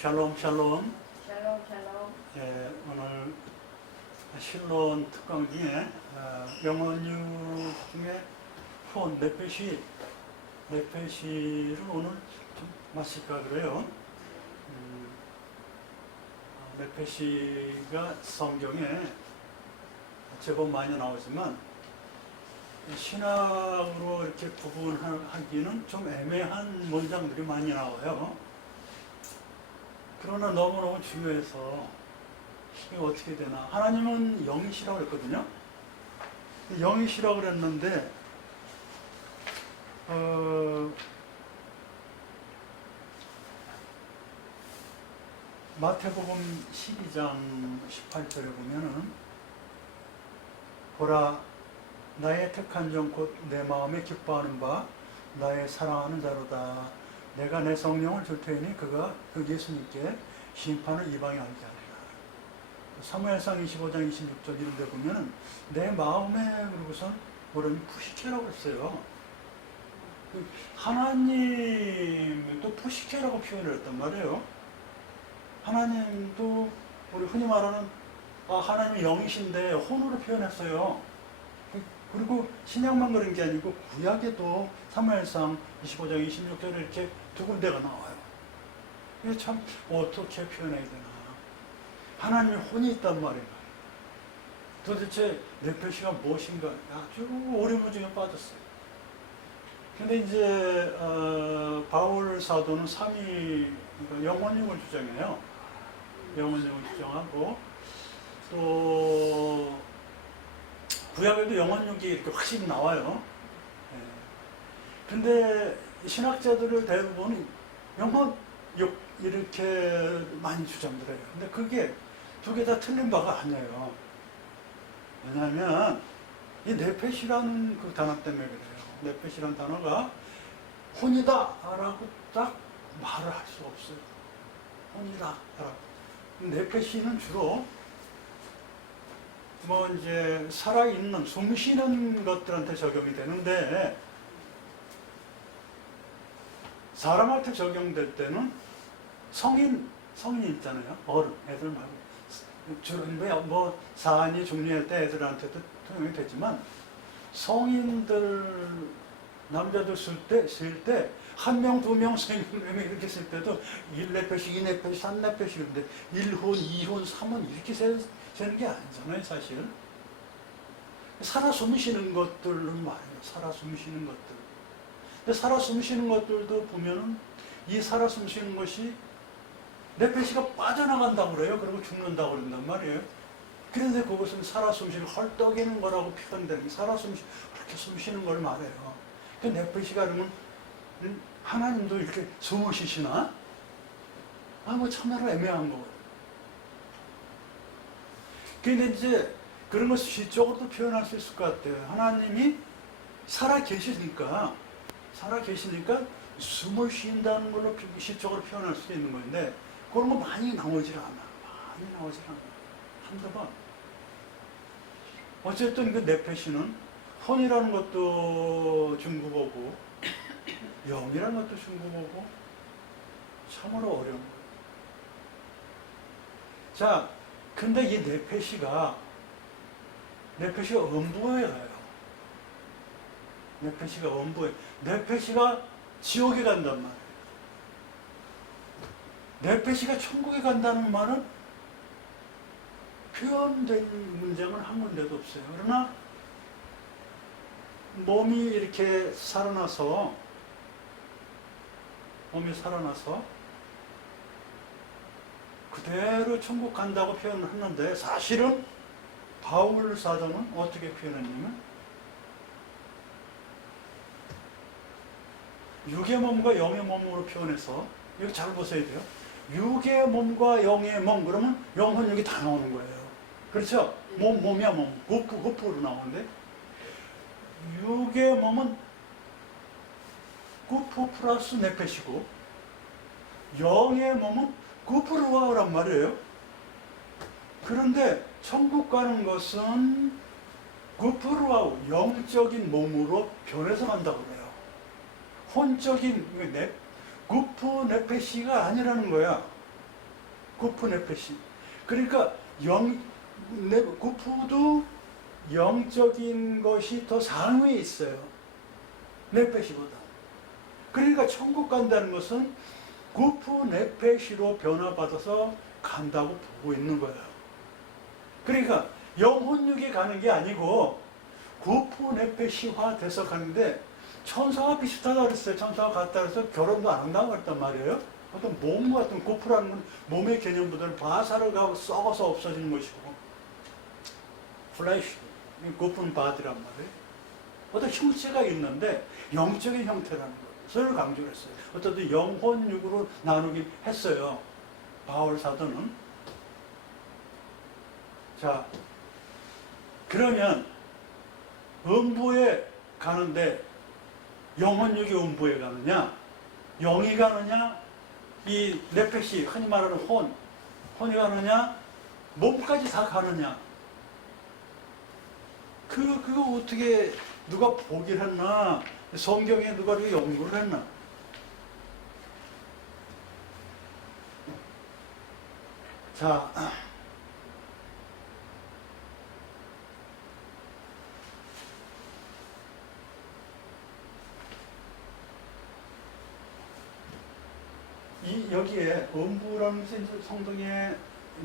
샬롬 샬롬. 샬롬 샬롬. 예, 오늘 실론 특강 중에 영원유 중에 후원 네페시를 오늘 좀 마실까 그래요. 네페시가 성경에 제법 많이 나오지만 신학으로 이렇게 구분하기는 좀 애매한 문장들이 많이 나와요. 그러나 너무너무 중요해서 이게 어떻게 되나. 하나님은 영이시라고 그랬거든요. 영이시라고 그랬는데 마태복음 12장 18절에 보면은 보라 나의 택한 종 곧 내 마음에 기뻐하는 바 나의 사랑하는 자로다. 내가 내 성령을 줄 테니 그가 그 예수님께 심판을 이방에 알게 하리라. 사무엘상 25장 26절 이런 데 보면은 내 마음에 그러고선 뭐라면 푸시케라고 했어요. 하나님도 푸시케라고 표현을 했단 말이에요. 하나님도 우리 흔히 말하는 하나님이 영이신데 혼으로 표현했어요. 그리고 신약만 그런 게 아니고 구약에도 사무엘상 25장 26절에 이렇게 두 군데가 나와요. 이게 참 어떻게 표현해야 되나. 하나님의 혼이 있단 말이에요. 도대체 네페시가 무엇인가 아주 오리무중에 빠졌어요. 근데 이제 바울 사도는 영원육을 주장해요. 영원육을 주장하고 또 구약에도 영원육이 이렇게 확실히 나와요. 근데 신학자들을 대부분 영원육 이렇게 많이 주장을 해요. 근데 그게 두 개 다 틀린 바가 아니에요. 왜냐하면 이 네페시라는 그 단어 때문에 그래요. 네페시라는 단어가 혼이다 라고 딱 말을 할 수 없어요. 혼이다 라고. 네페시는 주로 이제 살아있는 숨 쉬는 것들한테 적용이 되는데 사람한테 적용될 때는 성인 있잖아요. 어른, 애들 말고 주로 뭐 사안이 중요할 때 애들한테도 통용이 되지만 성인들 남자들 쓸 때 한 명, 두 명, 세 명 이렇게 쓸 때도 1네페시, 2네페시, 3네페시인데 1혼, 2혼, 3혼 이렇게 세는 게 아니잖아요, 사실. 살아 숨쉬는 것들은 말이에요. 살아 숨쉬는 것들. 근데 살아 숨쉬는 것들도 보면은 이 살아 숨쉬는 것이 네페시가 빠져나간다고 그래요. 그리고 죽는다고 그런단 말이에요. 그런데 그것은 살아 숨쉬는 헐떡이는 거라고 표현되는 게 그렇게 숨쉬는 걸 말해요. 그 네페시가 그러면 하나님도 이렇게 숨을 쉬시나? 뭐 참으로 애매한 거거든요. 근데 이제 그런 것을 시적으로도 표현할 수 있을 것 같아요. 하나님이 살아 계시니까 숨을 쉰다는 걸로 시적으로 표현할 수 있는 건데 그런 거 많이 나오질 않아. 한두 번. 어쨌든 그 네페시는 혼이라는 것도 중국어고 영이라는 것도 중국어고 참으로 어려운 거예요. 자, 근데 이 네페시가 음부예요. 네페시가 음부예요. 네페시가 지옥에 간단 말이에요. 네페시가 천국에 간다는 말은 표현된 문장은 한 군데도 없어요. 그러나 몸이 이렇게 살아나서 그대로 천국 간다고 표현을 했는데 사실은 바울 사도는 어떻게 표현했냐면 육의 몸과 영의 몸으로 표현해서 이거 잘 보셔야 돼요. 육의 몸과 영의 몸 그러면 영혼력이 다 나오는 거예요. 그렇죠? 몸이야 몸. 구프로 나오는데 육의 몸은 구프 플러스 네페시고 영의 몸은 구프루아우란 말이에요. 그런데 천국 가는 것은 구프루아우 영적인 몸으로 변해서 간다고 그래요. 혼적인 구프 네페시가 아니라는 거야. 구프 네페시. 그러니까 구프도 영적인 것이 더 상위에 있어요. 네페시보다. 그러니까 천국 간다는 것은 구프 네페시로 변화받아서 간다고 보고 있는 거예요. 그러니까 영혼육이 가는 게 아니고 구프 네페시화 돼서 가는데, 천사와 비슷하다 그랬어요. 천사가 갔다 그래서 결혼도 안 한다고 그랬단 말이에요. 어떤 몸 같은 구프라는 건 몸의 개념보다는 바사르가 썩어서 없어지는 것이고, 플래시, 구프는 바디란 말이에요. 어떤 형체가 있는데 영적인 형태라는 것을 강조를 했어요. 어쨌든 영혼육으로 나누긴 했어요. 바울 사도는. 자, 그러면 음부에 가는데 영혼육이 음부에 가느냐, 영이 가느냐, 이 네페시, 흔히 말하는 혼이 가느냐, 몸까지 다 가느냐. 그거 어떻게 누가 보기를 했나? 성경에 누가 이렇게 연구를 했나? 자, 여기에 음부라는 것은 이제 성경에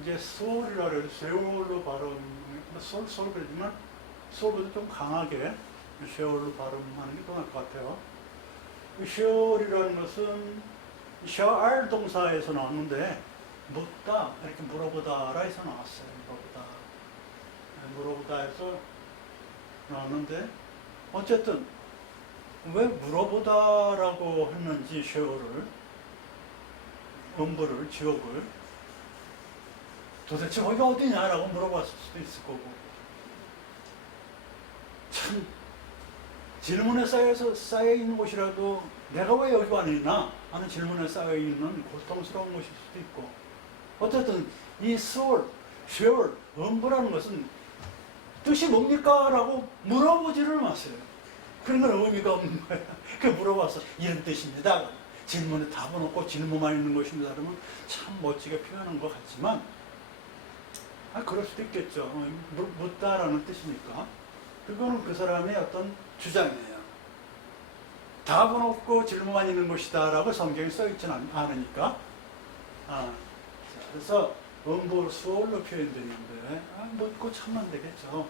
이제 소울이라 그래요. 세월로 발음, 소울 그러지만 소울보다 좀 강하게 쉐올로 발음하는 게 더 나을 것 같아요. 쉐올이라는 것은 샤알 동사에서 나왔는데, 묻다, 이렇게 물어보다라 해서 나왔어요. 물어보다 해서 나왔는데, 어쨌든 왜 물어보다라고 했는지, 쉐올을, 음부를, 지옥을 도대체 거기가 어디냐라고 물어봤을 수도 있을 거고, 참 질문에 쌓여있는 곳이라도 내가 왜 여기 와 있나 하는 질문에 쌓여있는 고통스러운 것일 수도 있고, 어쨌든 이 소울, 쉐올, 음부라는 것은 뜻이 뭡니까? 라고 물어보지를 마세요. 그런 건 의미가 없는 거예요. 그 물어봐서 이런 뜻입니다. 질문에 답은 없고 질문만 있는 것입니다. 그러면 참 멋지게 표현한 것 같지만, 그럴 수도 있겠죠. 묻다라는 뜻이니까. 그거는 그 사람의 어떤 주장이에요. 답은 없고 질문만 있는 것이다 라고 성경에 써있지는 않으니까. 그래서 음부 수월로 표현되는데, 묻고 참으면 되겠죠.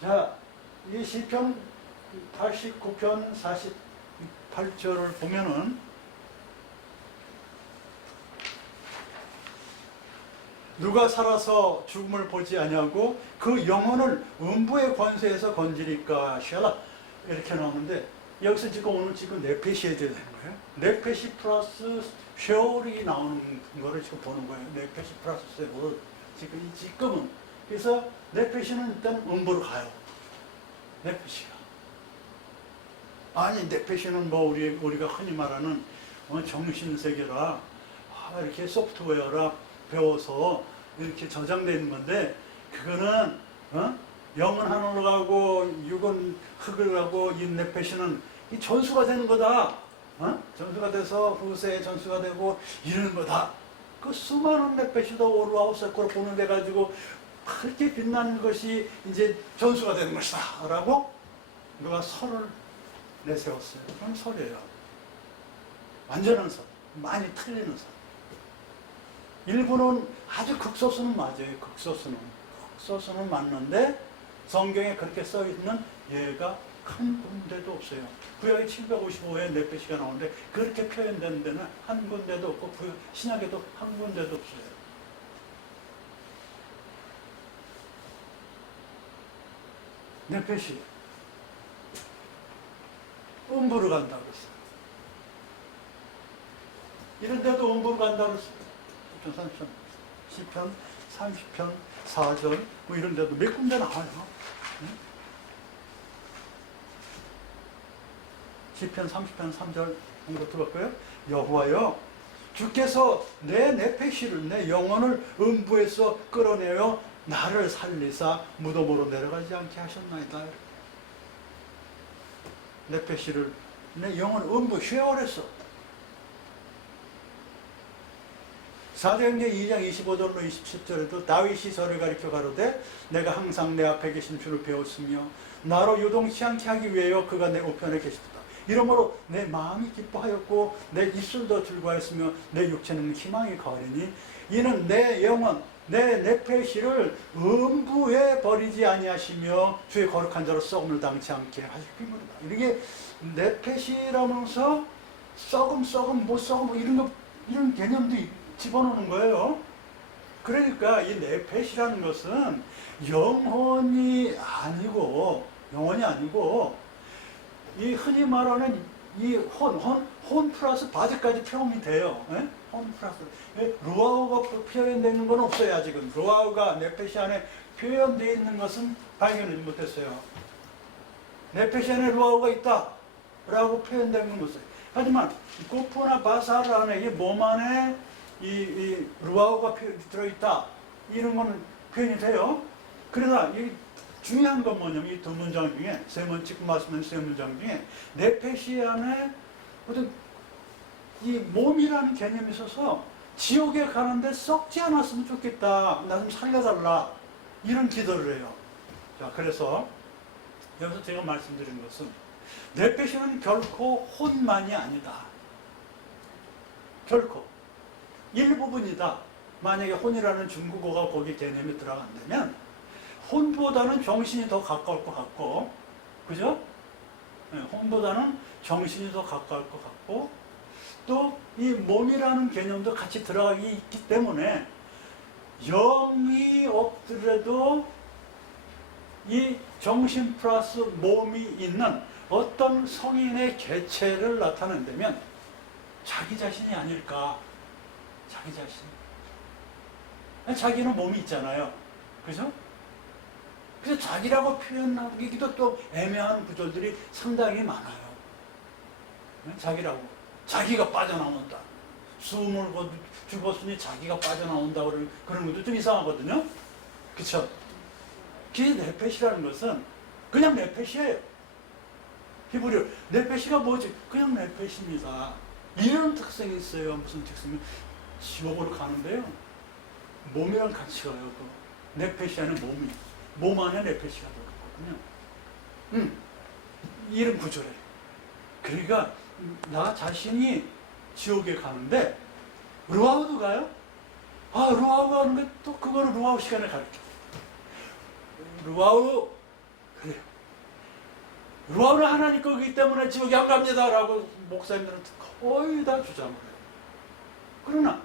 자, 이 시편 89편 48절을 보면은, 누가 살아서 죽음을 보지 아니하고 그 영혼을 음부의 권세에서 건지리까 샬라, 이렇게 나오는데, 여기서 지금 네페시에 대해 되는 거예요. 네페시 플러스 쉐올이 나오는 거를 지금 보는 거예요. 네페시 플러스 쉐올. 지금은. 그래서 네페시는 일단 음부로 가요. 네페시가. 아니, 네페시는 뭐 우리가 흔히 말하는 정신세계라, 이렇게 소프트웨어라 배워서 이렇게 저장되어 있는 건데, 그거는 영은 하늘로 가고 육은 흙을 가고 이 네페시는 이 전수가 되는 거다. 전수가 돼서 후세에 전수가 되고 이러는 거다. 그 수많은 네페시도 오르아웃 세코로 보는데 가지고 그렇게 빛나는 것이 이제 전수가 되는 것이다 라고 누가 설을 내세웠어요. 그건 설이에요. 완전한 설, 많이 틀리는 설. 일부는 아주 극소수는 맞아요. 극소수는 맞는데 성경에 그렇게 써있는 예가 한 군데도 없어요. 구약에 755회 네페시가 나오는데 그렇게 표현되는 데는 한 군데도 없고, 신약에도 한 군데도 없어요. 네페시 음부로 간다고 그랬어요. 이런 데도 음부로 간다고 그랬어요. 10편, 30편, 4절 뭐 이런 데도 몇 군데 나와요. 10편, 30편, 3절 한번 들었고요. 여호와여, 주께서 내 네페시를, 내 영혼을 음부에서 끌어내어 나를 살리사 무덤으로 내려가지 않게 하셨나이다. 네페시를, 내 영혼을 음부 쉐월에서 사도행전 2장 25절로 27절에도 다윗이 저를 가리켜 가로되 내가 항상 내 앞에 계신 주를 배웠으며 나로 요동치 않게 하기 위하여 그가 내 우편에 계시도다. 이러므로 내 마음이 기뻐하였고 내 입술도 즐거워했으며 내 육체는 희망이 가오리니 이는 내 영혼 내 네페시를 음부에 버리지 아니하시며 주의 거룩한 자로 썩음을 당치 않게 하실 낌이로다. 이게 네페시라면서 썩음 못 썩음 이런 개념도 집어넣는 거예요. 그러니까 이 네펫이라는 것은 영혼이 아니고 이 흔히 말하는 이 혼 플러스 바디까지 표현이 돼요. 예? 혼 플러스 루아우가 표현되는 건 없어요. 아직은 루아우가 네펫이 안에 표현되어 있는 것은 발견하지 못했어요. 네펫이 안에 루아우가 있다 라고 표현된 건 없어요. 하지만 구프나 바사르 안에 이 몸 안에 이 루아우가 들어있다 이런 거는 표현이 돼요. 그러나 이 중요한 건 뭐냐면 이 두 문장 중에 지금 말씀하신 세 문장 중에 네페시 안에 어떤 이 몸이라는 개념이 있어서 지옥에 가는데 썩지 않았으면 좋겠다. 나 좀 살려달라. 이런 기도를 해요. 자, 그래서 여기서 제가 말씀드린 것은 네페시는 결코 혼만이 아니다. 결코 일부분이다. 만약에 혼이라는 중국어가 거기 개념에 들어간다면 혼보다는 정신이 더 가까울 것 같고, 그죠? 네, 혼보다는 정신이 더 가까울 것 같고, 또 이 몸이라는 개념도 같이 들어가기 있기 때문에 영이 없더라도 이 정신 플러스 몸이 있는 어떤 성인의 개체를 나타낸다면 자기 자신이 아닐까. 자기 자신. 자기는 몸이 있잖아요. 그죠? 그래서 자기라고 표현하기도 또 애매한 구절들이 상당히 많아요. 자기라고. 자기가 빠져나온다. 숨을 죽었으니 자기가 빠져나온다. 그런 것도 좀 이상하거든요. 그쵸? 그 네펫이라는 것은 그냥 네펫이에요. 히브리어. 네펫이가 뭐지? 그냥 네펫입니다. 이런 특성이 있어요. 무슨 특성이? 지옥으로 가는데요. 몸이랑 같이 가요. 네펫이 안에 몸 안에 네펫이가 들어있거든요. 이런 구조래요. 그러니까 나 자신이 지옥에 가는데 루아우도 가요? 아, 루아우 가는 게 또 그거를 루아우 시간에 가르쳐. 루아우 그래요. 루아우는 하나님 거기 때문에 지옥에 안 갑니다 라고 목사님들은 거의 다 주장을 해요. 그러나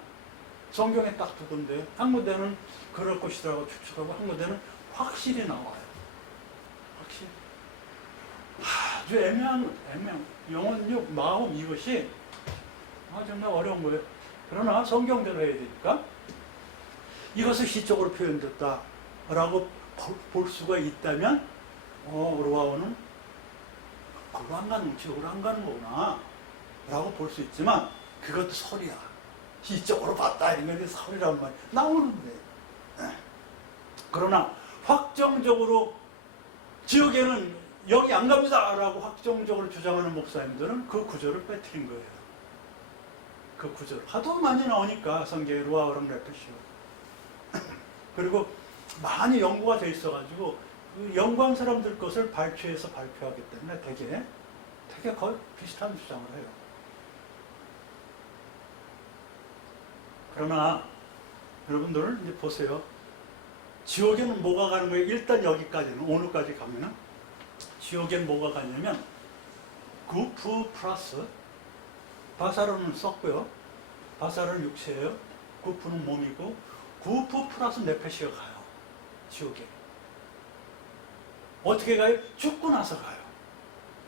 성경에 딱 두 군데 한 군데는 그럴 것이라고 추측하고 한 군데는 확실히 나와요. 확실히. 아주 애매한 영혼력, 마음 이것이 정말 어려운 거예요. 그러나 성경대로 해야 되니까 이것을 시적으로 표현됐다 라고 볼 수가 있다면 루아우는 그거 안 가는, 지옥으로 안 가는 거구나 라고 볼 수 있지만 그것도 설이야. 시적으로 봤다 이런 게 설이란 말이 나오는데 그러나 확정적으로 지옥에는 여기 안 갑니다 라고 확정적으로 주장하는 목사님들은 그 구절을 빼뜨린 거예요. 그 구절 하도 많이 나오니까 성경에 루아우랑 네펫이요. 그리고 많이 연구가 돼 있어가지고 그 연구한 사람들 것을 발췌해서 발표하기 때문에 되게 거의 비슷한 주장을 해요. 그러나 여러분들 이제 보세요. 지옥에는 뭐가 가는 거예요? 일단 여기까지는 오늘까지 가면은 지옥엔 뭐가 가냐면 구프 플러스 바사르는 썩고요. 바사르는 육체예요. 구프는 몸이고 구프 플러스 네페시가 가요. 지옥에. 어떻게 가요? 죽고 나서 가요.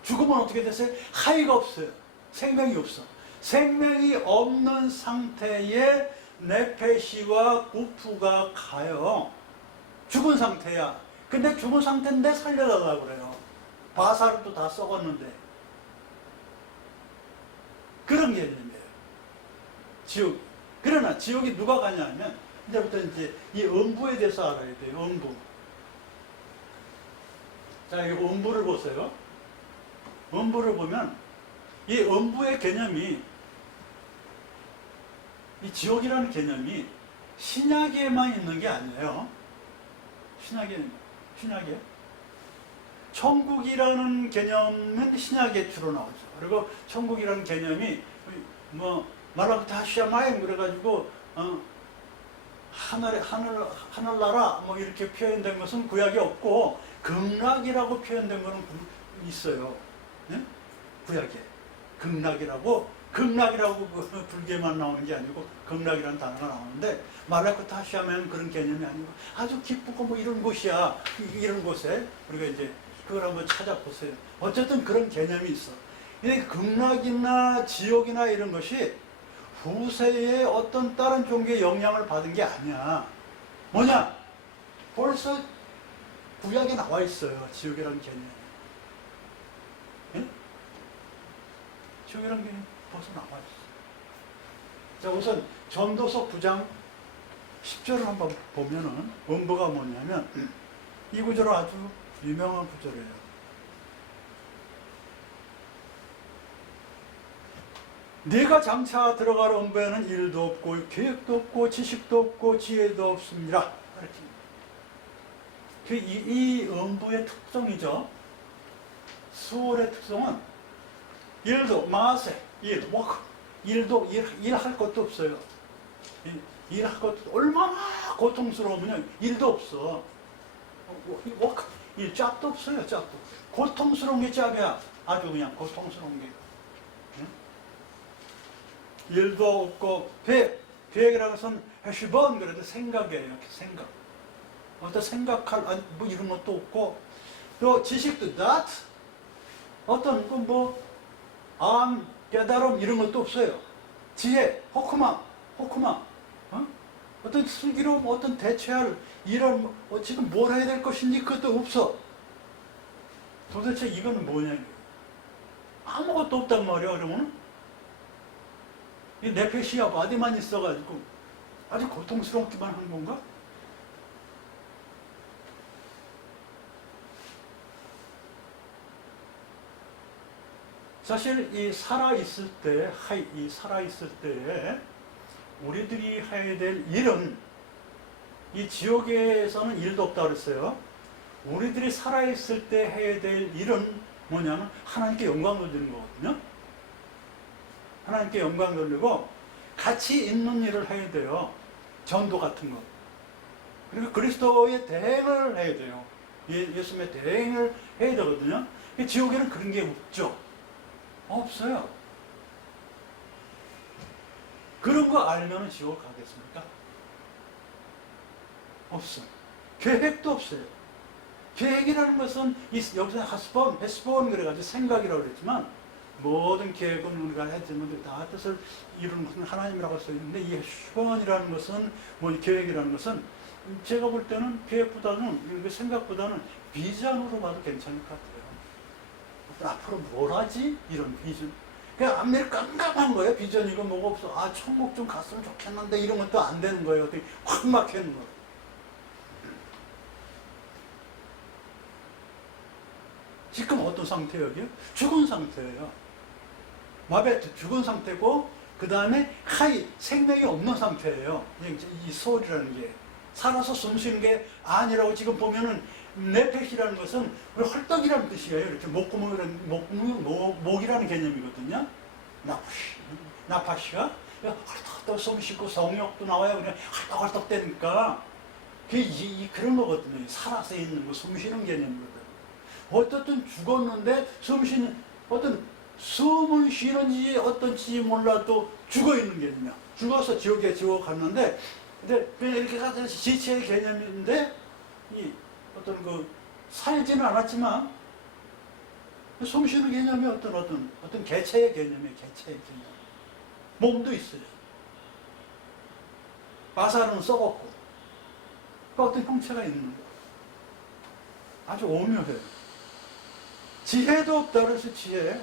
죽으면 어떻게 됐어요? 하이가 없어요. 생명이 없어. 생명이 없는 상태에 네페시와 구프가 가요. 죽은 상태야. 근데 죽은 상태인데 살려달라고 그래요. 바사르도 다 썩었는데. 그런 개념이에요. 지옥. 그러나 지옥이 누가 가냐면 이제부터 이제 이 음부에 대해서 알아야 돼요. 음부. 자, 이 음부를 보세요. 음부를 보면 이 음부의 개념이 이 지옥이라는 개념이 신약에만 있는 게 아니에요. 신약에. 천국이라는 개념은 신약에 주로 나오죠. 그리고 천국이라는 개념이 뭐 말라크타시아마임 그래가지고 하늘나라 뭐 이렇게 표현된 것은 구약에 없고 극락이라고 표현된 것은 있어요. 네? 구약에 극락이라고 그 불교에만 나오는 게 아니고 극락이라는 단어가 나오는데 말라크타시아마임 그런 개념이 아니고 아주 기쁘고 뭐 이런 곳이야. 이런 곳에 우리가 이제 그걸 한번 찾아보세요. 어쨌든 그런 개념이 있어. 근데 극락이나 지옥이나 이런 것이 후세에 어떤 다른 종교의 영향을 받은 게 아니야. 뭐냐? 벌써 구약에 나와 있어요. 지옥이라는 개념이. 예? 지옥이라는 개념이 벌써 나와 있어. 자, 우선 전도서 9장 10절을 한번 보면은 원부가 뭐냐면 이 구절은 아주 유명한 구절이에요. 네가 장차 들어갈 음부에는 일도 없고 계획도 없고 지식도 없고 지혜도 없습니다. 이 음부의 특성이죠. 수월의 특성은 일도 마세, 워크, 일할 것도 없어요. 일할 것도 얼마나 고통스러우면 일도 없어. 워크, 짭도 없어요. 짭도. 고통스러운 게 짭이야. 아주 그냥 고통스러운 게. 일도 없고 계획이라는 것은 해시번 그래도 생각이에요. 생각. 어떤 생각할 뭐 이런 것도 없고 또 지식도 that 어떤 깨달음 이런 것도 없어요. 지혜, 호크마 어떤 슬기로움, 어떤 대처할 이런 지금 뭘 해야 될 것인지 그것도 없어. 도대체 이거는 뭐냐? 아무것도 없단 말이야. 그러면 이 네페시아 바디만 있어가지고 아주 고통스럽기만 한 건가? 사실 이 살아있을 때에 우리들이 해야 될 일은 이 지옥에서는 일도 없다고 그랬어요. 우리들이 살아있을 때 해야 될 일은 뭐냐면 하나님께 영광 돌리는 거거든요. 하나님께 영광 돌리고 같이 있는 일을 해야 돼요. 전도 같은 거. 그리고 그리스도의 대행을 해야 돼요. 예수님의 대행을 해야 되거든요. 지옥에는 그런 게 없죠. 없어요. 그런 거 알면 지옥 가겠습니까? 없어요. 계획도 없어요. 계획이라는 것은 여기서 헤스본 그래가지고 생각이라고 그랬지만 모든 계획은 우리가 했지만 다 뜻을 이루는 것은 하나님이라고 써있는데 이 헤스본이라는 것은 계획이라는 것은 제가 볼 때는 계획보다는 생각보다는 비전으로 봐도 괜찮을 것 같아요. 앞으로 뭘 하지? 이런 비전. 그냥 앞일이 깜깜한 거예요. 비전이고 뭐가 없어. 천국 좀 갔으면 좋겠는데 이런 것도 안 되는 거예요. 어떻게 확 막히는 거예요. 지금 어떤 상태예요? 여기요? 죽은 상태예요. 마베트 죽은 상태고 그 다음에 생명이 없는 상태예요. 이 소울이라는 게 살아서 숨쉬는 게 아니라고 지금 보면은 네펫이라는 것은 헐떡이라는 뜻이에요. 이렇게 목이라는 개념이거든요. 나파시가 헐떡 숨 쉬고 성욕도 나와요. 그냥 헐떡헐떡 되니까 그런 거거든요. 살아서 있는 거, 숨 쉬는 개념이거든요. 어쨌든 죽었는데 숨을 쉬는지 어떤지 몰라도 죽어 있는 개념이야. 죽어서 지옥에 갔는데 근데 그냥 이렇게 가서 지체의 개념인데 살지는 않았지만 숨 쉬는 개념이 어떤 개체의 개념이에요. 개체의 개념. 몸도 있어요. 바사는 썩었고 어떤 형체가 있는 거예요. 아주 오묘해요. 지혜도 없다 그래서 지혜,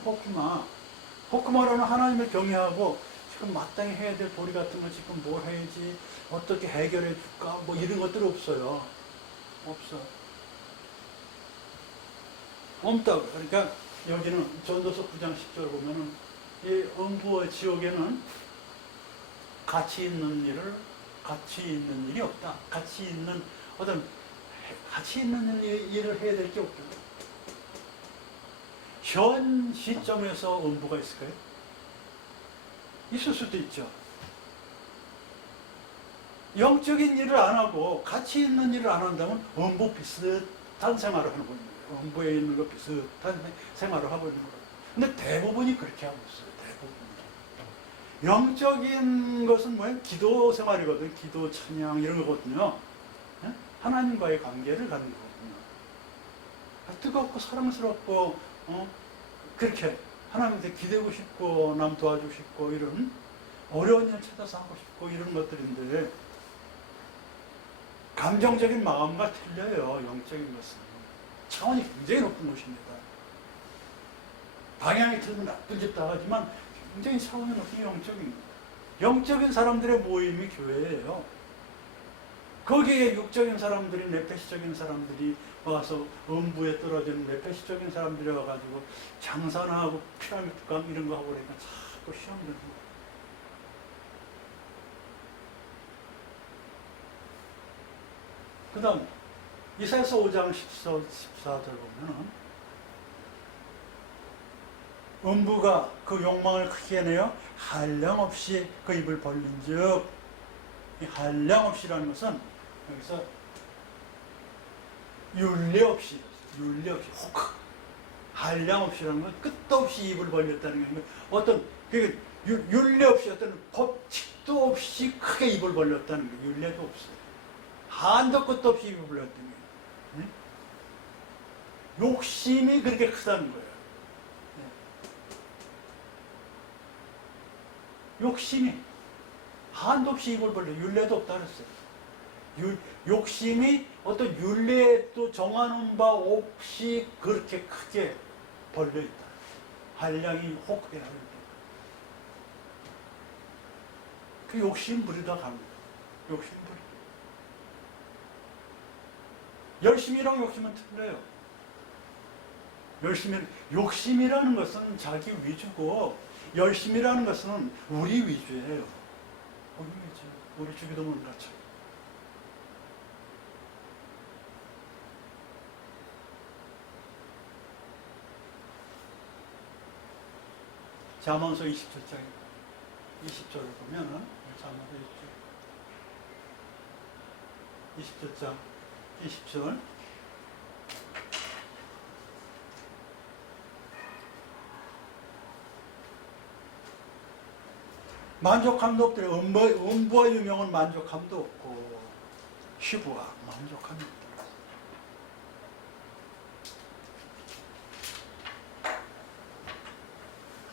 호크마라는 하나님을 경외하고 지금 마땅히 해야 될 도리 같은 거 지금 뭘 해야지 어떻게 해결해 줄까 뭐 이런 것들 없어요. 없어. 없다. 그러니까 여기는 전도서 9장 10절 보면은 이 음부의 지옥에는 가치 있는 일이 없다. 가치 있는 일을 해야 될 게 없다. 현 시점에서 음부가 있을까요? 있을 수도 있죠. 영적인 일을 안 하고 가치 있는 일을 안 한다면 음부 비슷한 생활을 하는 겁니다. 음부에 있는 것 비슷한 생활을 하고 있는 거예요. 근데 대부분이 그렇게 하고 있어요. 대부분. 영적인 것은 뭐예요? 기도 생활이거든요. 기도, 찬양 이런 거거든요. 예? 하나님과의 관계를 갖는 거거든요. 뜨겁고 사랑스럽고 그렇게 하나님한테 기대고 싶고 남 도와주고 싶고 이런 어려운 일 찾아서 하고 싶고 이런 것들인데 감정적인 마음과 틀려요. 영적인 것은 차원이 굉장히 높은 것입니다. 방향이 틀리면 나쁜 짓도 하지만 굉장히 차원이 높은 영적인 사람들의 모임이 교회예요. 거기에 육적인 사람들이, 네페시적인 사람들이 와서 음부에 떨어지는 네페시적인 사람들이 와가지고 장사하고 피라미드 강 이런 거 하고 그러니까 자꾸 시험 되는 거예요. 그 다음 이사야서 5장 14절 보면은 음부가 그 욕망을 크게 내어 한량없이 그 입을 벌린즉, 이 한량없이라는 것은 여기서 윤리없이 혹 한량없이라는 건 끝도 없이 입을 벌렸다는 게 어떤 윤리없이 어떤 법칙도 없이 크게 입을 벌렸다는 게 윤리도 없어요. 한도 끝도 없이 입을 벌렸다는 게 욕심이 그렇게 크다는 거예요. 욕심이 한도 없이 입을 벌려 윤례도 없다 그랬어요. 욕심이 어떤 윤례에 또 정하는 바 없이 그렇게 크게 벌려 있다. 한량이 혹해 하는 그 욕심 부리다 갑니다. 욕심 부리. 열심이랑 욕심은 틀려요. 욕심이라는 것은 자기 위주고 열심이라는 것은 우리 위주예요. 우리 위주. 우리 주기도문 같이. 잠언서 27장 20절을 보면은 잠언서 27장 20절 만족함도 없대요. 음부와 유명은 만족함도 없고 시부와 만족함이 없다.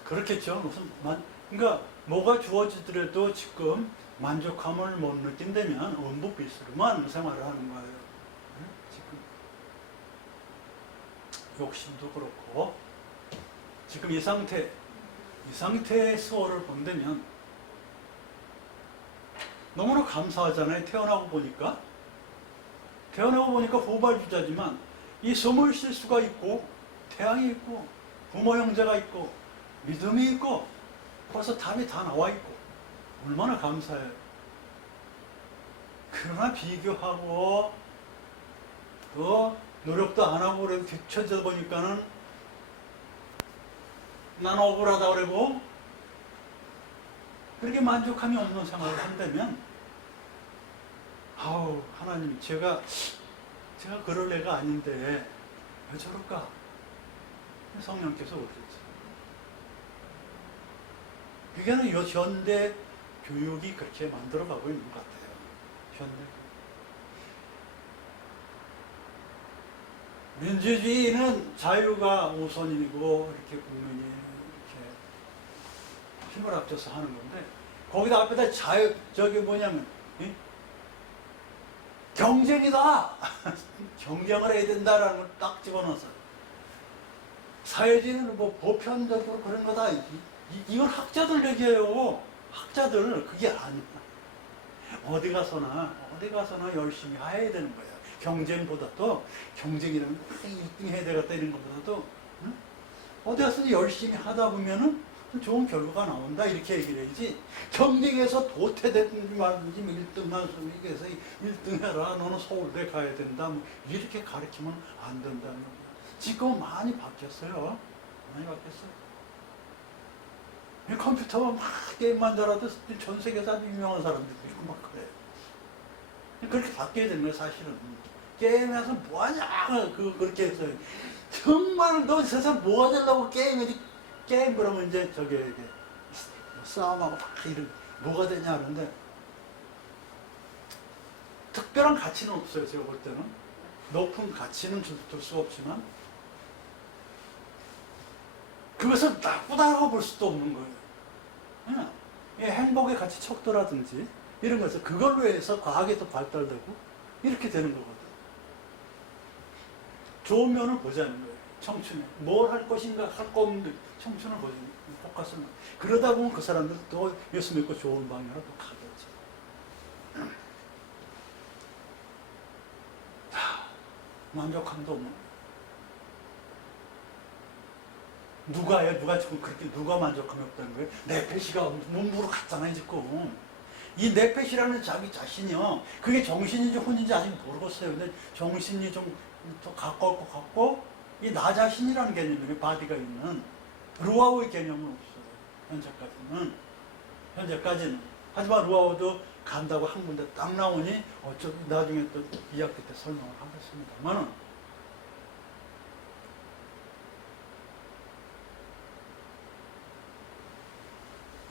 그렇겠죠. 무슨 그러니까 뭐가 주어지더라도 지금 만족함을 못 느낀다면 음부 빛으로만 생활을 하는 거예요. 지금 욕심도 그렇고 지금 이 상태의 수호를 본다면 너무나 감사하잖아요. 태어나고 보니까 후발주자지만 이 숨을 쉴 수가 있고 태양이 있고 부모 형제가 있고 믿음이 있고 벌써 답이 다 나와 있고 얼마나 감사해요. 그러나 비교하고 또 노력도 안 하고 그래도 뒤쳐져 보니까는 난 억울하다 그러고 그렇게 만족함이 없는 생활을 한다면 아우 하나님 제가 그럴 애가 아닌데 왜 저럴까? 성령께서 그러죠. 그게는 현대 교육이 그렇게 만들어가고 있는 것 같아요. 민주주의는 자유가 우선이고 이렇게 국민이 이렇게 힘을 합쳐서 하는 건데 거기다 앞에다 저기 뭐냐면 경쟁이다. 경쟁을 해야 된다라는 걸 딱 집어넣어서 사회주의는 뭐 보편적으로 그런 거다. 이건 학자들 얘기예요. 학자들 그게 아니야. 어디 가서나 열심히 해야 되는 거예요. 경쟁보다도 경쟁이라는 거 1등 해야 되겠다 이런 것보다도 어디 가서 열심히 하다 보면은 좋은 결과가 나온다 이렇게 얘기를 해야지. 경쟁에서 도태됐든지 말든지 1등만 수익에서 1등 해라, 너는 서울대 가야 된다, 뭐 이렇게 가르치면 안 된다는 거예요. 지금 많이 바뀌었어요. 많이 바뀌었어요. 이 컴퓨터가 막 게임만 잘하도 전 세계에서 아주 유명한 사람들도 있고 막 그래요. 그렇게 바뀌어야 되는 거예요, 사실은. 게임에서 뭐하냐, 그렇게 해서. 정말 너 세상 뭐가 되려고 게임 그러면 이제 싸움하고 막 이런, 뭐가 되냐 하는데, 특별한 가치는 없어요, 제가 볼 때는. 높은 가치는 줄 수 없지만, 그것을 나쁘다고 볼 수도 없는 거예요. 그냥 행복의 가치 척도라든지 이런 것을 그걸로 해서 과학이 또 발달되고 이렇게 되는 거거든. 좋은 면을 보자는 거예요. 청춘에 뭘 할 것인가 할 거 없는데 청춘을 보자는 거예요. 포커스는. 그러다 보면 그 사람들 또 예수 믿고 좋은 방향으로 또 가겠죠. 만족함도 없는 거예요. 누가 지금 그렇게 누가 만족함이 없다는 거예요? 네페시가 문무로 갔잖아요, 지금. 이 네페시라는 자기 자신이요. 그게 정신인지 혼인지 아직 모르겠어요. 근데 정신이 좀 더 가까울 것 같고, 이 나 자신이라는 개념이에요. 바디가 있는. 루아우의 개념은 없어요. 현재까지는. 하지만 루아우도 간다고 한 군데 딱 나오니, 나중에 또 2학기 때 설명을 하겠습니다만은,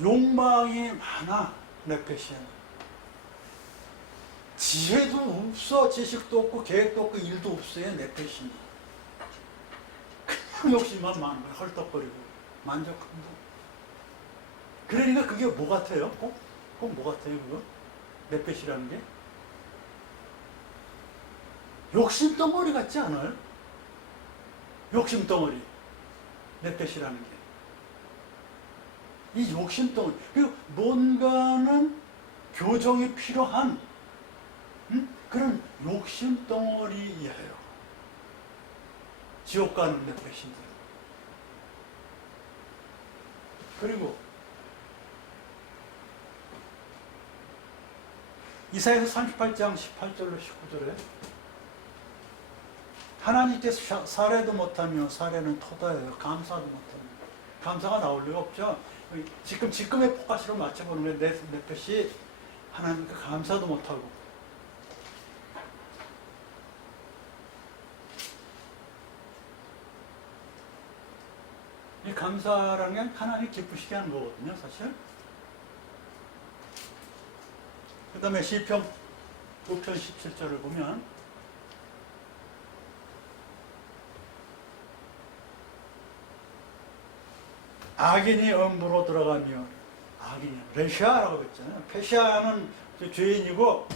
욕망이 많아, 네페시에는. 지혜도 없어. 지식도 없고 계획도 없고 일도 없어요, 네페시는. 그냥 욕심만 많은 거야. 헐떡거리고 만족함도. 그러니까 그게 뭐 같아요? 꼭 뭐 같아요, 그거? 네페시라는 게? 욕심덩어리 같지 않아요? 욕심덩어리. 네페시라는 게. 이 욕심덩어리. 그리고 뭔가는 교정이 필요한 그런 욕심덩어리예요. 지옥 가는 네페시들. 그리고 이사야서 38장 18절로 19절에 하나님께서 사례도 못하며 사례는 토다예요. 감사도 못하며. 감사가 나올 리가 없죠. 지금의 포커스로 맞춰보는 거예요. 네페시 하나님께 감사도 못하고. 이 감사라는 게 하나님 기쁘시게 하는 거거든요, 사실. 그 다음에 시편 5편 17절을 보면 악인이 음부로 들어가며, 악인이 러시아라고 했잖아요. 페시아는 죄인이고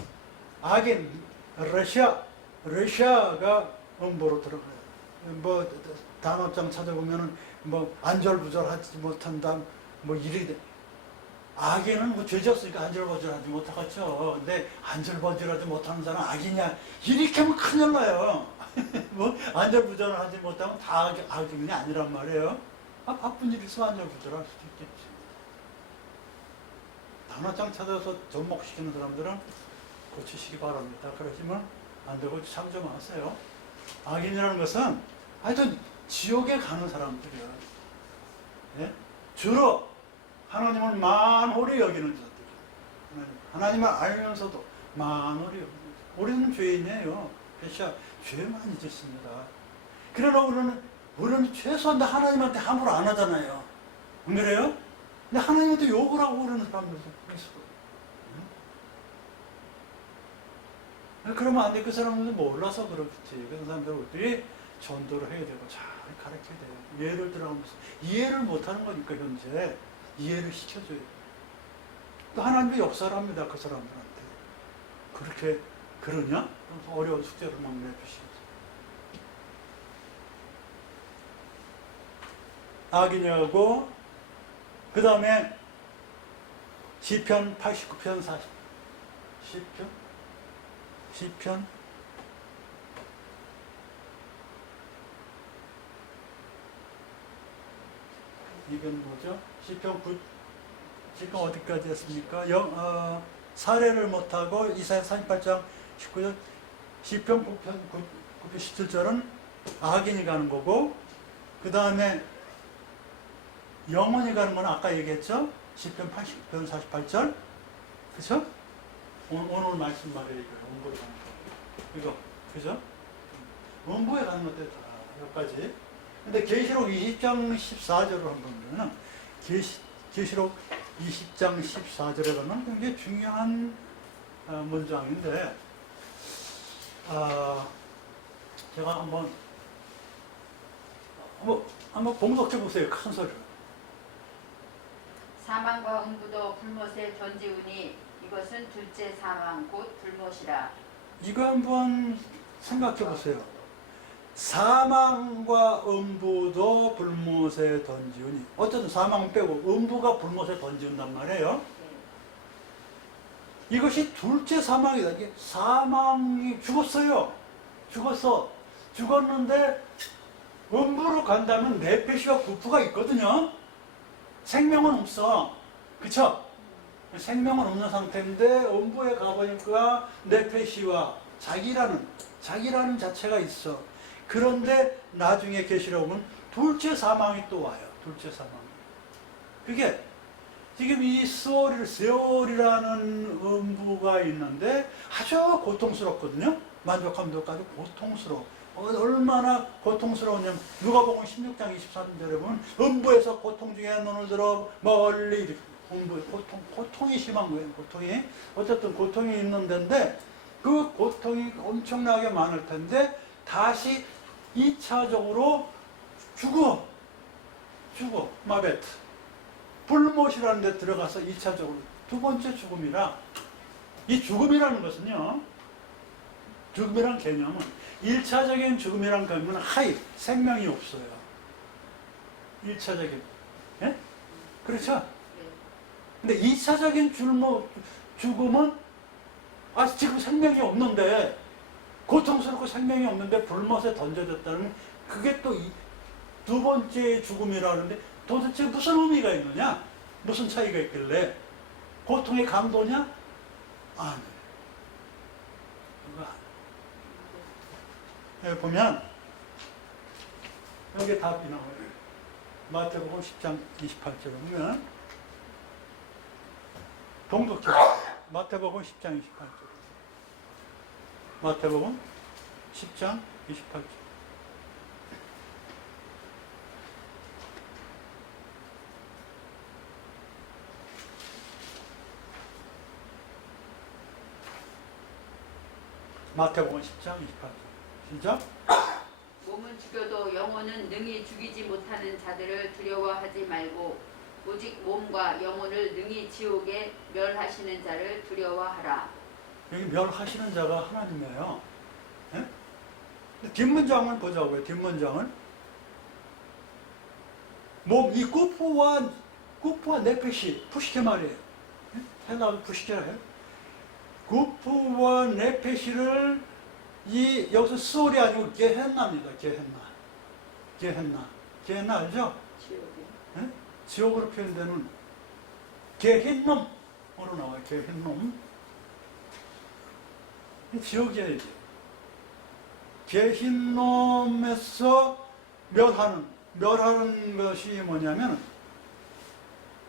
악인 러시아가 음부로 들어가요. 뭐 단어장 찾아보면은 뭐 안절부절하지 못한다, 뭐 이리. 악인은 뭐 죄졌으니까 안절부절하지 못하겠죠. 근데 안절부절하지 못하는 사람 악이냐, 이렇게 하면 큰일 나요. 뭐 안절부절을 하지 못하면 다 악인이 아니란 말이에요. 바쁜 일 있으면 안절부절할 수도 있겠지. 단어장 찾아서 접목시키는 사람들은 고치시기 바랍니다. 그러시면 안 되고 참조하세요. 악인이라는 것은 하여튼 지옥에 가는 사람들이에요. 예? 주로 하나님을 만홀히 여기는 자들. 하나님을 알면서도 만홀히 여기는 자들. 우리는 죄인이에요. 페시아 죄 많이 짓습니다. 그러나 우리는 최소한 하나님한테 함부로 안 하잖아요. 안 그래요? 근데 하나님한테 욕을 하고 그러는 사람들도 있어요. 그러면 안 돼. 그 사람은 몰라서 그렇지. 그 사람들이 전도를 해야 되고 잘 가르쳐야 돼요. 예를 들어가면서 이해를 못하는 거니까 현재 이해를 시켜줘야 돼요. 또 하나님의 역사를 합니다. 그 사람들한테. 그렇게 그러냐? 어려운 숙제를 막 내주시죠. 악인이하고 그 다음에 시편 89편 40 시편 89편 이건 뭐죠? 시편 9, 지금 어디까지 했습니까? 사례를 못하고 이사야 38장 19절, 시편 9편 17절은 악인이 가는 거고, 그 다음에 영혼이 가는 건 아까 얘기했죠? 시편 80편 48절, 그쵸? 오늘 말씀 말이에요. 음부에 가는 거. 이거, 그죠? 음부에 가는 것들 다 여기까지. 근데 계시록 20장 14절을 한번 보면은, 계시록 20장 14절에 가면 굉장히 중요한 문장인데, 제가 한번 봉독해 보세요. 큰 소리로. 사망과 음부도 불못에 던지우니 이것은 둘째 사망 곧 불못이라. 이거 한번 생각해 보세요. 사망과 음부도 불못에 던지우니, 어쨌든 사망 빼고 음부가 불못에 던지운단 말이에요. 이것이 둘째 사망이다. 이게 사망이 죽었어요. 죽었는데 음부로 간다면 네페시와 구프가 있거든요. 생명은 없어. 그쵸? 생명은 없는 상태인데 음부에 가보니까 네페시와 자기라는 자체가 있어. 그런데 나중에 계시록 보면 둘째 사망이 또 와요. 둘째 사망이. 그게 지금 이 세월이라는 음부가 있는데 아주 고통스럽거든요. 만족함도 아주 고통스러워. 얼마나 고통스러우냐면 누가복음 16장 23절에 보면 음부에서 고통 중에 눈을 들어 멀리 음부 고통이 심한 거예요. 고통이 어쨌든 고통이 있는 데인데 그 고통이 엄청나게 많을 텐데 다시 2차적으로 죽어 마베트 불못이라는 데 들어가서 2차적으로 두 번째 죽음이라. 이 죽음이라는 것은요, 죽음이란 개념은 1차적인 죽음이란 개념은 생명이 없어요. 1차적인. 예? 그렇죠? 근데 2차적인 죽음은 지금 생명이 없는데, 고통스럽고 생명이 없는데 불못에 던져졌다는, 그게 또 두 번째 죽음이라는데 도대체 무슨 의미가 있느냐? 무슨 차이가 있길래? 고통의 강도냐? 아니. 여기 보면 여기 답이 나와요. 마태복음 10장 28절에 보면 봉독해. 마태복음 10장 28절. 마태복음 10장 28절. 마태복음 10장 28절. 시작. 몸은 죽여도 영혼은 능히 죽이지 못하는 자들을 두려워하지 말고 오직 몸과 영혼을 능히 지옥에 멸하시는 자를 두려워하라. 여기 멸하시는 자가 하나님이에요. 예? 뒷문장을 보자고요. 뒷문장을. 이 구프와 네페시, 푸시케 말이에요. 예? 헬라어 푸시케라요. 구프와 네페시를 여기서 수월이 아니고 게헨나입니다. 게헨나 알죠? 예? 지옥으로 표현되는 게힌놈으로 나와요. 게힌놈. 지옥이에요, 이게. 게힌놈에서 멸하는 것이 뭐냐면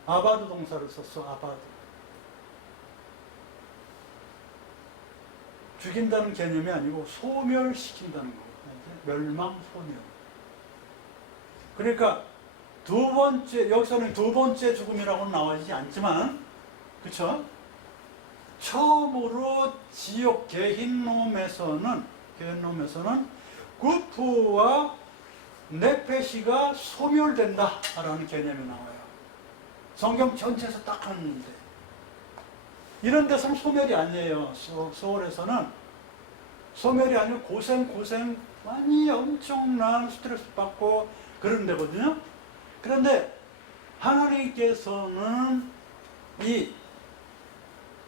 아바드 동사를 썼어. 아바드. 죽인다는 개념이 아니고 소멸시킨다는 거예요. 멸망, 소멸. 그러니까 여기서는 두 번째 죽음이라고는 나와있지 않지만, 그쵸? 처음으로 지옥 게힌놈에서는 구프와 네페시가 소멸된다라는 개념이 나와요. 성경 전체에서 딱 하는데. 이런 데서는 소멸이 아니에요. 소월에서는 소멸이 아니고 고생 많이 엄청난 스트레스 받고 그런 데거든요. 그런데 하나님께서는 이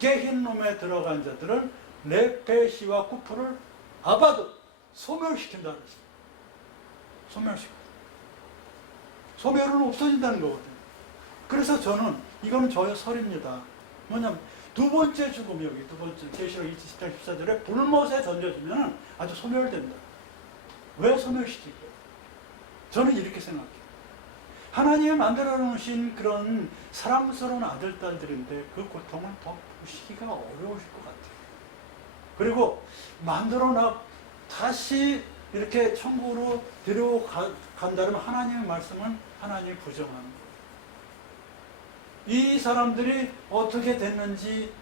게힌놈에 들어간 자들은 네페시와 구프를 소멸시킨다 그랬어요. 소멸은 없어진다는 거거든요. 그래서 저는 이거는 저의 설입니다. 뭐냐면 두 번째 죽음, 여기 두 번째 계시록 20장 14절에 불못에 던져지면 아주 소멸된다. 왜 소멸시킬까요? 저는 이렇게 생각해요. 하나님이 만들어 놓으신 그런 사랑스러운 아들, 딸들인데 그 고통을 더 보시기가 어려우실 것 같아요. 그리고 만들어 놔 다시 이렇게 천국으로 데려간다면 하나님의 말씀은 하나님이 부정하는 거예요. 이 사람들이 어떻게 됐는지,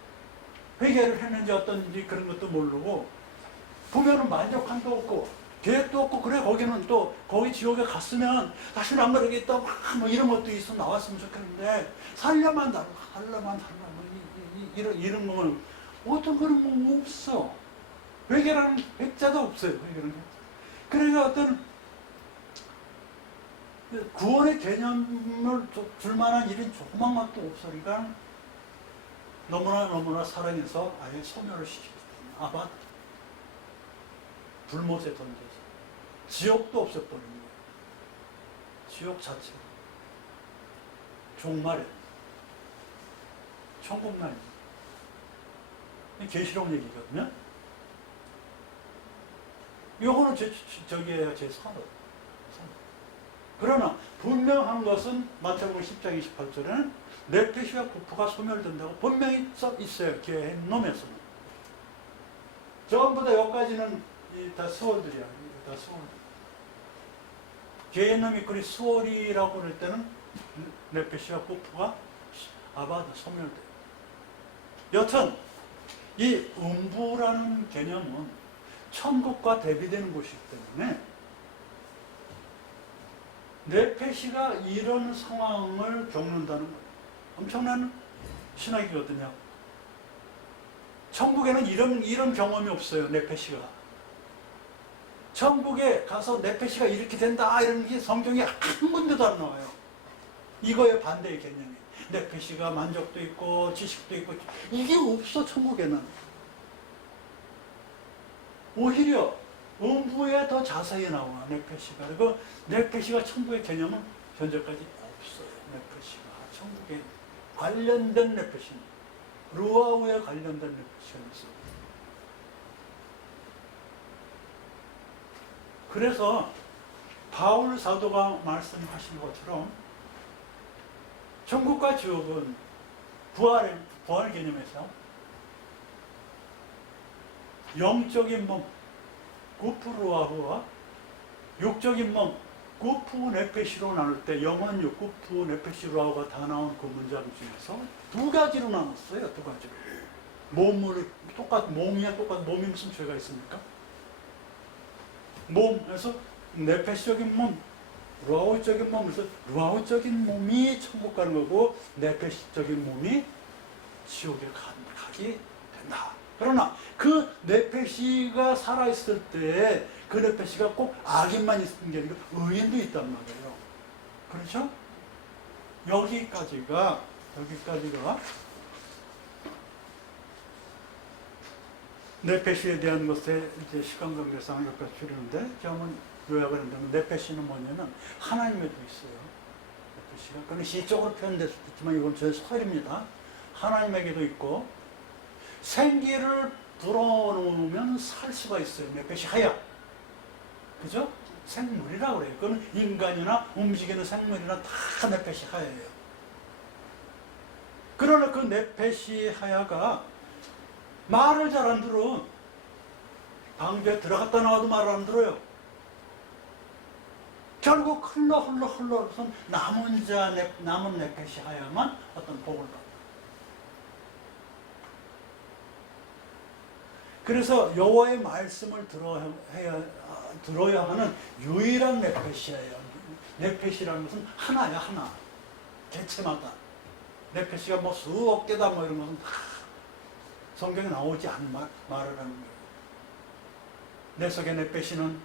회개를 했는지 어떤지 그런 것도 모르고, 보면은 만족함도 없고 계획도 없고, 그래 거기는 또 거기 지옥에 갔으면 다시는 안 그러겠다 뭐 이런 것도 있어 나왔으면 좋겠는데, 살려만 달라 이런 거는 어떤 그런 거 없어. 회개라는 백자도 없어요. 회개라는 백자. 그러니까 어떤 구원의 개념을 줄 만한 일은 조그만 것도 없으니까 너무나 사랑해서 아예 소멸을 시키거든요. 아바 불못에 던져서 지옥도 없애버린 거예요. 지옥 자체가 종말에 천국날 계시록 얘기거든요. 요거는 저기에요, 제 선언. 그러나 분명한 것은 마태복음 10장 28절에는 네페시와 구프가 소멸된다고 분명히 써 있어요. 게헨놈에서는. 전부 다 여기까지는 다 수월들이야. 다 수월. 게헨놈이 그리 수월이라고 그럴 때는 네페시와 구프가 아바도 소멸돼요. 여튼 이 음부라는 개념은 천국과 대비되는 곳이기 때문에 네페시가 이런 상황을 겪는다는 거예요. 엄청난 신학이거든요. 천국에는 이런 경험이 없어요. 네페시가. 천국에 가서 네페시가 이렇게 된다 이런 게 성경에 한 군데도 안 나와요. 이거에 반대의 개념이. 네페시가 만족도 있고 지식도 있고 이게 없어. 천국에는. 오히려 음부에 더 자세히 나와. 네페시가. 그리고 네페시가 천국의 개념은 현재까지 없어요. 네페시가 천국에 관련된 네페시, 루아우에 관련된 네페시가 있어요. 그래서 바울 사도가 말씀하신 것처럼 천국과 지옥은 부활 개념에서 영적인 몸 구프루아후와 육적인 몸 구프 네페시로 나눌 때 영혼 육 구프 네페시루아후가 다 나온 그 문장 중에서 두 가지로 나눴어요. 두 가지로. 몸을 몸이야 똑같은 몸이 무슨 죄가 있습니까? 몸에서 네페시적인 몸, 루아후적인 몸, 그래서 루아후적인 몸이 천국 가는 거고 네페시적인 몸이 지옥에 가게 된다. 그러나 그 네페시가 살아있을 때 그 네페시가 꼭 악인만 있는 게 아니라 의인도 있단 말이에요. 그렇죠? 여기까지가 네페시에 대한 것에 이제 시간 관계상 여기까지 줄이는데, 제가 한번 요약을 한다면 네페시는 뭐냐면 하나님에도 있어요. 네페시가. 그건 시적으로 표현될 수도 있지만 이건 제 설입니다. 하나님에게도 있고, 생기를 불어넣으면 살 수가 있어요. 네페시 하야. 그죠? 생물이라고 그래요. 그건 인간이나 움직이는 생물이나 다 네페시 하야예요. 그러나 그 네페시 하야가 말을 잘 안 들어. 방주에 들어갔다 나와도 말을 안 들어요. 결국 흘러 남은 네페시 하야만 어떤 복을 받아요. 그래서 여호와의 말씀을 들어야 하는 유일한 네페시예요. 네페시라는 것은 하나야, 하나. 개체마다. 네페시가 뭐 수억 개다 뭐 이런 것은 다 성경에 나오지 않은 말을 하는 거예요. 내 속의 네페시는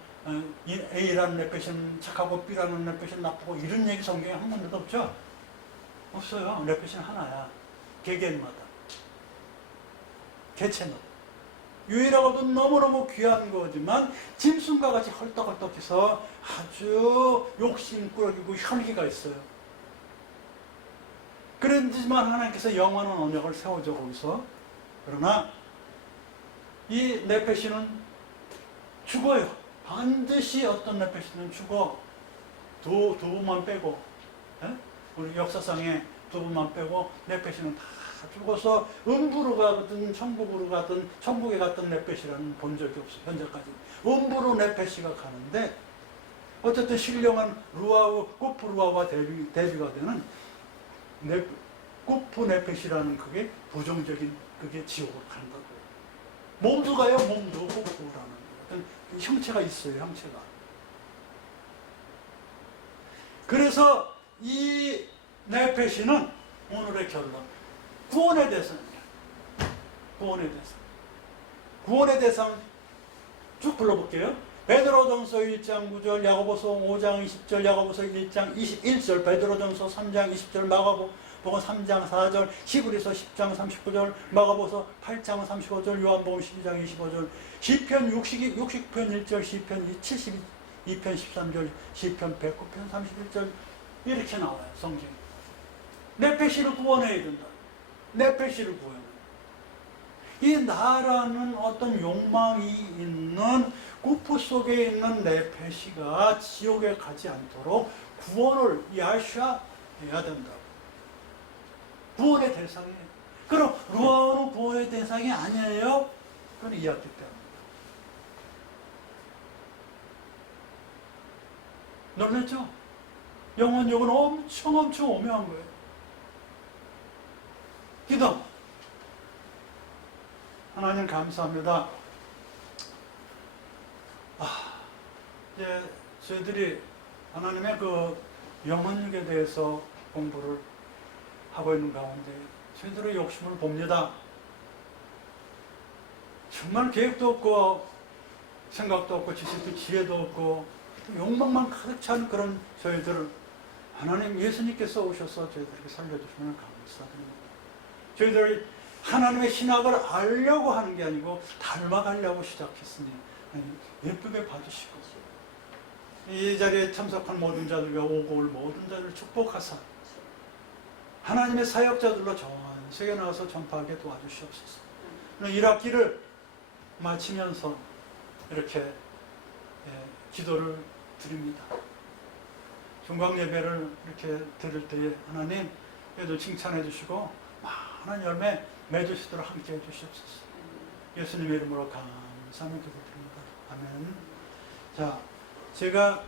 A라는 네페시는 착하고 B라는 네페시는 나쁘고 이런 얘기 성경에 한 군데도 없죠? 없어요. 네페시는 하나야. 개개인마다. 개체마다. 유일하고도 너무너무 귀한 거지만 짐승과 같이 헐떡헐떡해서 아주 욕심꾸러기고 혈기가 있어요. 그랬지만 하나님께서 영원한 언약을 세워줘 거기서. 그러나 이 네페시는 죽어요. 반드시 어떤 네페시는 죽어. 두 분만 빼고, 예? 우리 역사상에 두 분만 빼고 네페시는 다 죽어서 음부로 가든 천국으로 가든 천국에 갔던 네페시라는 본 적이 없어요. 현재까지. 음부로 네페시가 가는데 어쨌든 신령한 루아우, 꾸프 루아와 대비가 되는 꾸프 네페시라는 그게 부정적인 그게 지옥으로 가는 거고. 몸도 가요. 몸도 꾸프라는 어떤 형체가 있어요. 형체가. 그래서 이 네페시는 오늘의 결론. 구원의 대상이야. 구원의 대상. 구원의 대상 쭉 불러볼게요. 베드로전서 1장 9절, 야고보서 5장 20절, 야고보서 1장 21절, 베드로전서 3장 20절, 마가복음 3장 4절, 히브리서 10장 39절, 마가복음 8장 35절, 요한복음 12장 25절, 시편 60편 1절, 시편 72편 13절, 시편 109편 31절 이렇게 나와요. 성경에. 네페시를 구원해야 된다. 네페시를 구해요. 이 나라는 어떤 욕망이 있는 꾸프 속에 있는 네페시가 지옥에 가지 않도록 구원을 야샤 해야 된다고. 구원의 대상이에요. 그럼 루아는 구원의 대상이 아니에요? 그건 이해했기 때문에. 놀랬죠? 영혼욕은 엄청 오묘한 거예요. 기도. 하나님 감사합니다. 이제 저희들이 하나님의 그 영혼육에 대해서 공부를 하고 있는 가운데 저희들의 욕심을 봅니다. 정말 계획도 없고 생각도 없고 지식도 지혜도 없고 욕망만 가득 찬 그런 저희들을 하나님 예수님께서 오셔서 저희들에게 살려주시면 감사드립니다. 저희들이 하나님의 신학을 알려고 하는 게 아니고 닮아가려고 시작했으니 예쁘게 봐주시고 이 자리에 참석한 모든 자들과 오고 올 모든 자들을 축복하사 하나님의 사역자들로 전 세계 나가서 전파하게 도와주시옵소서. 1학기를 마치면서 이렇게 기도를 드립니다. 중강 예배를 이렇게 드릴 때에 하나님 그래도 칭찬해 주시고 많은 열매 맺으시도록 함께 해 주시옵소서. 예수님의 이름으로 감사하며 기도드립니다. 아멘. 자, 제가